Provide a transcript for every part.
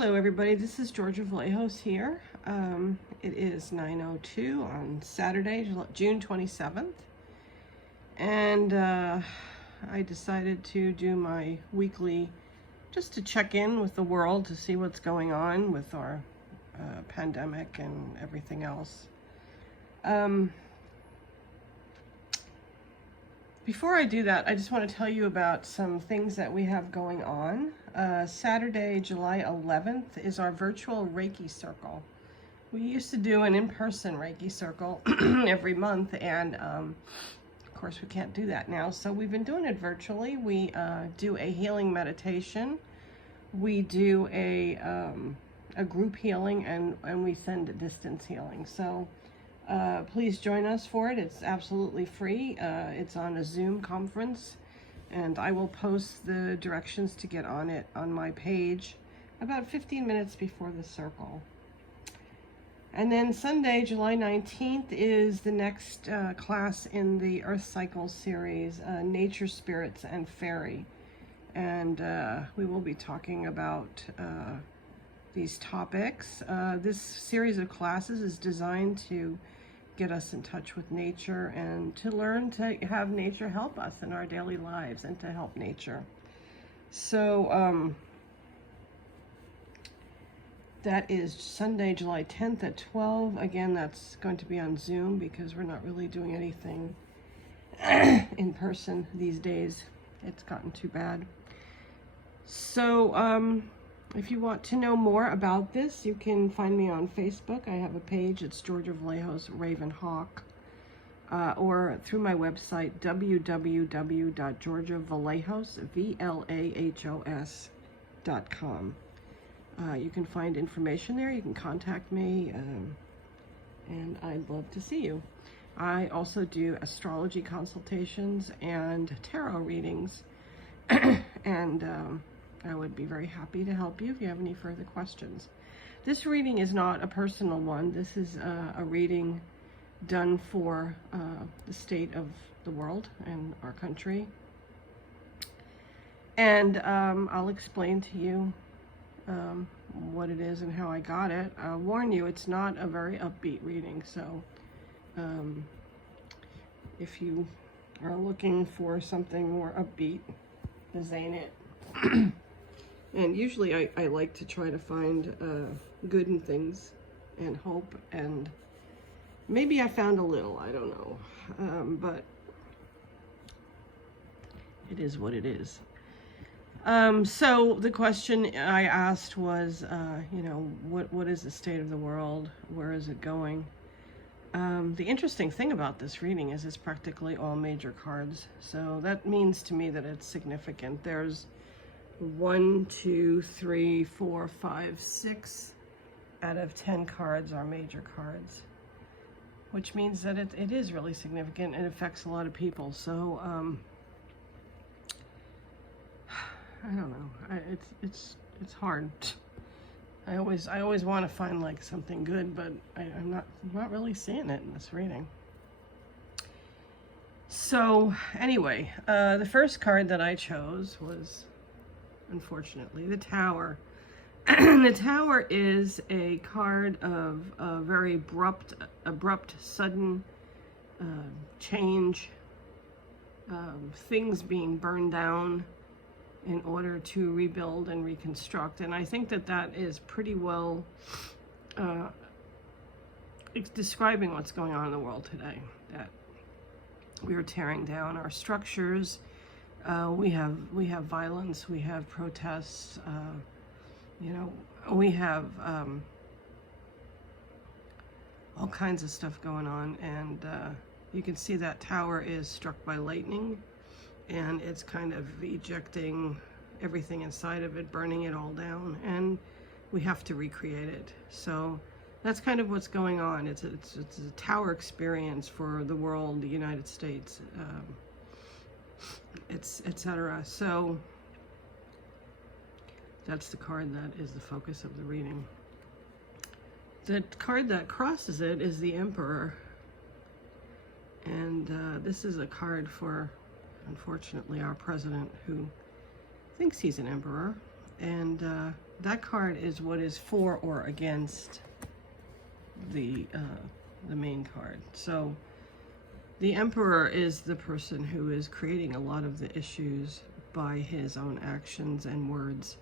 Hello everybody, this is Georgia Vallejos here. It is 9:02 on Saturday, June 27th. And I decided to do my weekly, just to check in with the world to see what's going on with our pandemic and everything else. Before I do that, I just want to tell you about some things that we have going on. Saturday, July 11th is our virtual Reiki Circle. We used to do an in-person Reiki Circle every month, and of course we can't do that now. So we've been doing it virtually. We do a healing meditation. We do a group healing, and we send a distance healing. So please join us for it. It's absolutely free. It's on a Zoom conference, and I will post the directions to get on it on my page about 15 minutes before the circle. And then Sunday, July 19th is the next class in the Earth Cycles series, Nature, Spirits, and Fairy. And we will be talking about these topics. This series of classes is designed to get us in touch with nature and to learn to have nature help us in our daily lives and to help nature. So that is Sunday, July 10th at 12. Again, that's going to be on Zoom because we're not really doing anything in person these days. It's gotten too bad. So if you want to know more about this, you can find me on Facebook. I have a page. It's Georgia Vallejos Raven Hawk, or through my website, www.georgiavallejos.com. You can find information there. You can contact me, and I'd love to see you. I also do astrology consultations and tarot readings, and I would be very happy to help you if you have any further questions. This reading is not a personal one. This is a reading done for the state of the world and our country. And I'll explain to you what it is and how I got it. I'll warn you, it's not a very upbeat reading. So if you are looking for something more upbeat, this ain't it. And usually I like to try to find good in things and hope, and maybe I found a little, I don't know, but it is what it is. So the question I asked was, what is the state of the world? Where is it going? The interesting thing about this reading is it's practically all major cards. So that means to me that it's significant. There's 1, 2, 3, 4, 5, 6 out of 10 cards are major cards, which means that it is really significant and affects a lot of people. So I don't know. It's hard. I always want to find like something good, but I'm not really seeing it in this reading. So anyway, the first card that I chose was, unfortunately, the Tower. The Tower is a card of a very abrupt, sudden change, things being burned down in order to rebuild and reconstruct. And I think that is pretty well describing what's going on in the world today, that we are tearing down our structures. We have violence, we have protests, we have all kinds of stuff going on, and you can see that tower is struck by lightning, and it's kind of ejecting everything inside of it, burning it all down, and we have to recreate it. So that's kind of what's going on. It's a tower experience for the world, the United States, etc. So that's the card that is the focus of the reading. The card that crosses it is the Emperor, and this is a card for, unfortunately, our president, who thinks he's an emperor, and that card is what is for or against the main card. So the Emperor is the person who is creating a lot of the issues by his own actions and words.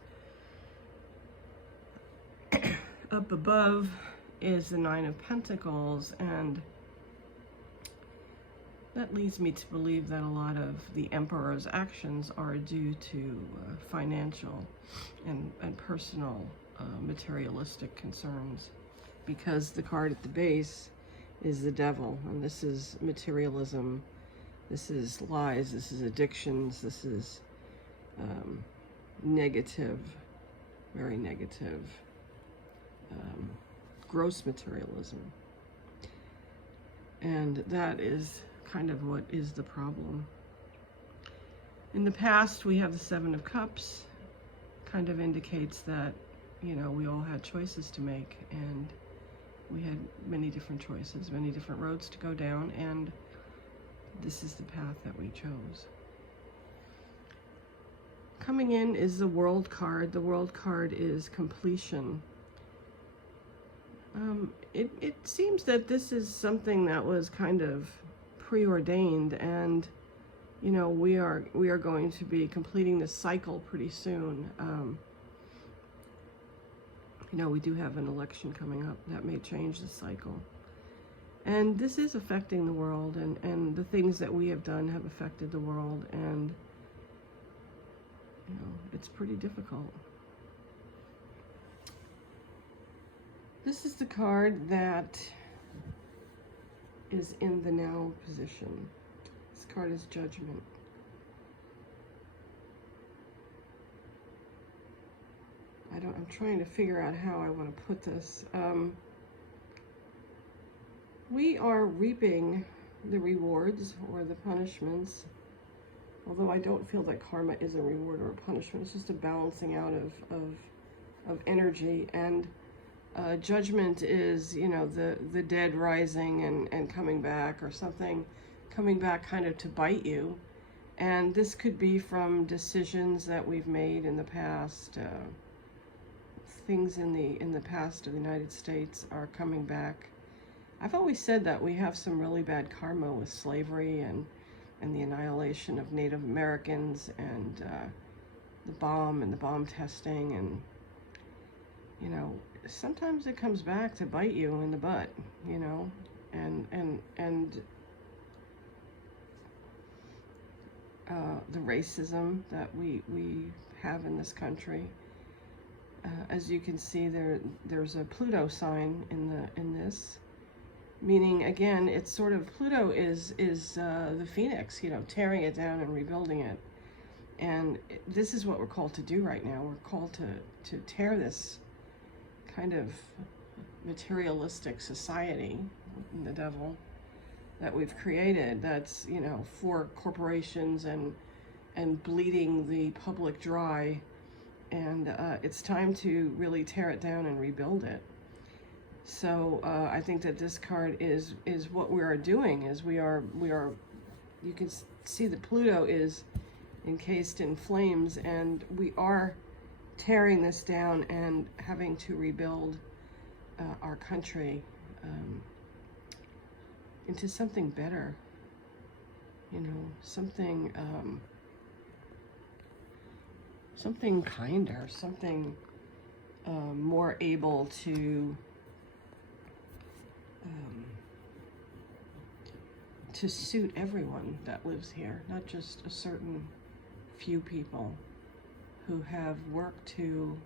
Up above is the Nine of Pentacles, and that leads me to believe that a lot of the Emperor's actions are due to financial and personal materialistic concerns, because the card at the base is the Devil, and this is materialism, this is lies, this is addictions, this is negative, very negative, gross materialism. And that is kind of what is the problem. In the past, we have the Seven of Cups, kind of indicates that, you know, we all had choices to make, and we had many different choices, many different roads to go down, and this is the path that we chose. Coming in is the World card. The World card is completion. It seems that this is something that was kind of preordained, and you know, we are going to be completing this cycle pretty soon. You know, we do have an election coming up that may change the cycle, and this is affecting the world, and the things that we have done have affected the world, and you know, it's pretty difficult. This is the card that is in the now position. This card is Judgment. I'm trying to figure out how I want to put this. We are reaping the rewards or the punishments, although I don't feel that karma is a reward or a punishment. It's just a balancing out of energy, and judgment is, you know, the dead rising and coming back, or something coming back kind of to bite you. And this could be from decisions that we've made in the past. Things in the past of the United States are coming back. I've always said that we have some really bad karma with slavery and the annihilation of Native Americans, and the bomb testing, and you know, sometimes it comes back to bite you in the butt, you know, and the racism that we have in this country. As you can see, there's a Pluto sign in this, meaning, again, it's sort of, Pluto is the phoenix, you know, tearing it down and rebuilding it. And this is what we're called to do right now. We're called to tear this kind of materialistic society, the Devil, that we've created, that's, you know, for corporations and bleeding the public dry. And it's time to really tear it down and rebuild it. So I think that this card is what we are doing. Is we are you can see that Pluto is encased in flames, and we are tearing this down and having to rebuild our country into something better, you know, something something kinder, something more able to suit everyone that lives here, not just a certain few people who have worked to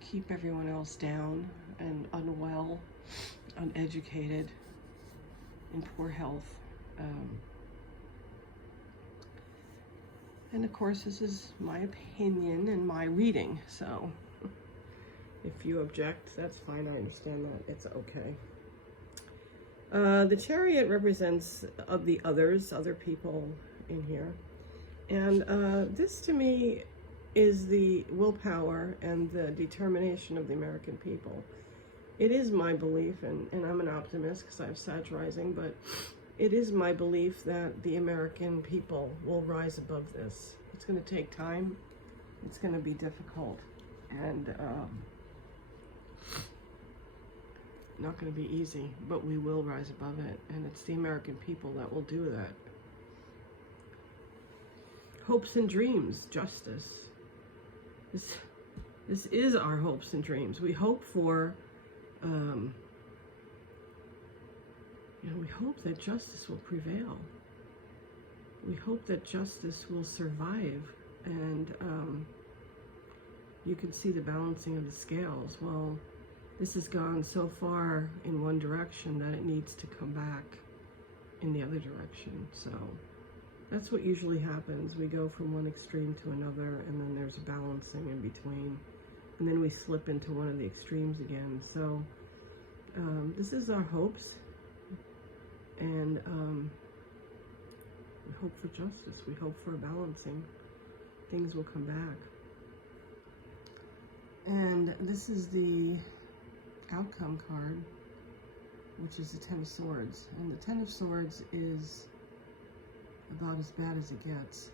keep everyone else down and unwell, uneducated, in poor health. And of course, this is my opinion and my reading, so if you object, that's fine. I understand that. It's okay. The Chariot represents the other people in here. And this, to me, is the willpower and the determination of the American people. It is my belief, and I'm an optimist because I have Sag rising, but it is my belief that the American people will rise above this. It's going to take time. It's going to be difficult. And not going to be easy, but we will rise above it, and it's the American people that will do that. Hopes and dreams, justice. This is our hopes and dreams. We hope for, we hope that justice will prevail. We hope that justice will survive, and you can see the balancing of the scales. Well, this has gone so far in one direction that it needs to come back in the other direction. So that's what usually happens. We go from one extreme to another, and then there's a balancing in between, and then we slip into one of the extremes again. So this is our hopes, and we hope for justice. We hope for a balancing. Things will come back. And this is the outcome card, which is the Ten of Swords. And the Ten of Swords is about as bad as it gets.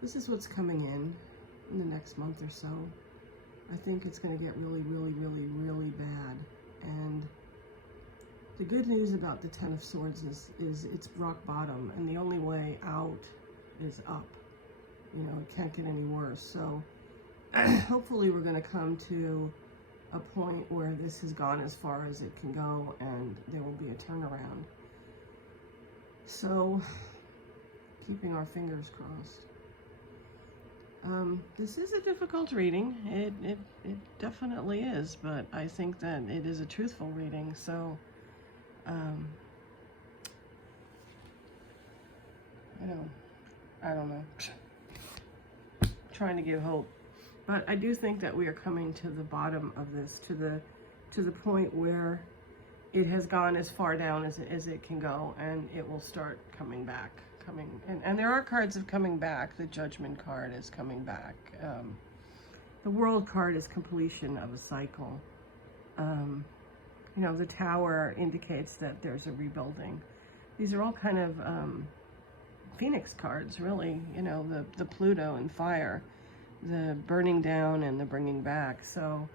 This is what's coming in the next month or so. I think it's going to get really, really, really, really bad. And the good news about the Ten of Swords is it's rock bottom, and the only way out is up. You know, it can't get any worse. So hopefully we're going to come to a point where this has gone as far as it can go, and there will be a turnaround. So, keeping our fingers crossed. This is a difficult reading. It definitely is, but I think that it is a truthful reading. So, I don't know. Trying to give hope, but I do think that we are coming to the bottom of this, to the point where it has gone as far down as it can go, and it will start coming back. And there are cards of coming back. The Judgment card is coming back. The World card is completion of a cycle. The Tower indicates that there's a rebuilding. These are all kind of Phoenix cards, really. The Pluto and fire, the burning down and the bringing back. So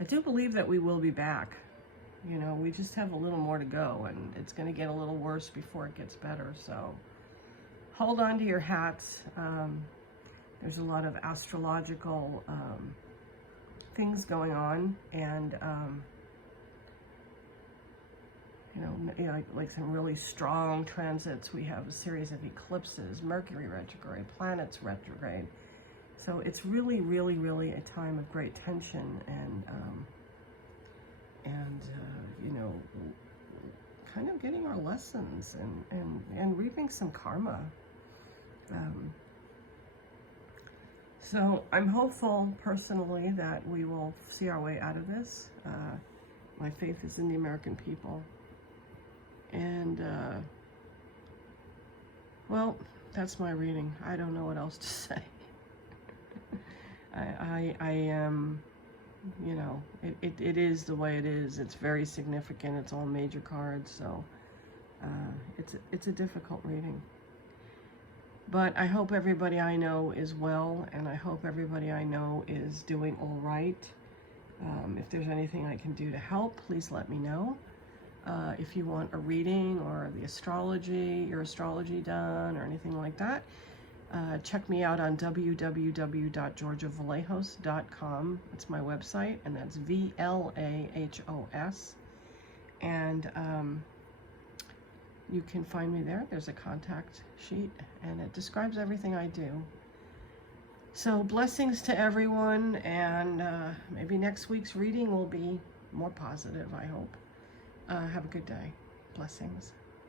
I do believe that we will be back. We just have a little more to go, and it's going to get a little worse before it gets better. So hold on to your hats. There's a lot of astrological things going on, and like some really strong transits. We have a series of eclipses, Mercury retrograde, planets retrograde. So it's really, really, really a time of great tension, and kind of getting our lessons and reaping some karma. So I'm hopeful personally that we will see our way out of this. My faith is in the American people. And, well, that's my reading. I don't know what else to say. I am, it is the way it is. It's very significant. It's all major cards, so it's a difficult reading. But I hope everybody I know is well, and I hope everybody I know is doing all right. If there's anything I can do to help, please let me know. If you want a reading or your astrology done or anything like that, check me out on www.georgiavallejos.com. It's my website, and that's VLAHOS. And you can find me there. There's a contact sheet, and it describes everything I do. So blessings to everyone, and maybe next week's reading will be more positive, I hope. Have a good day. Blessings.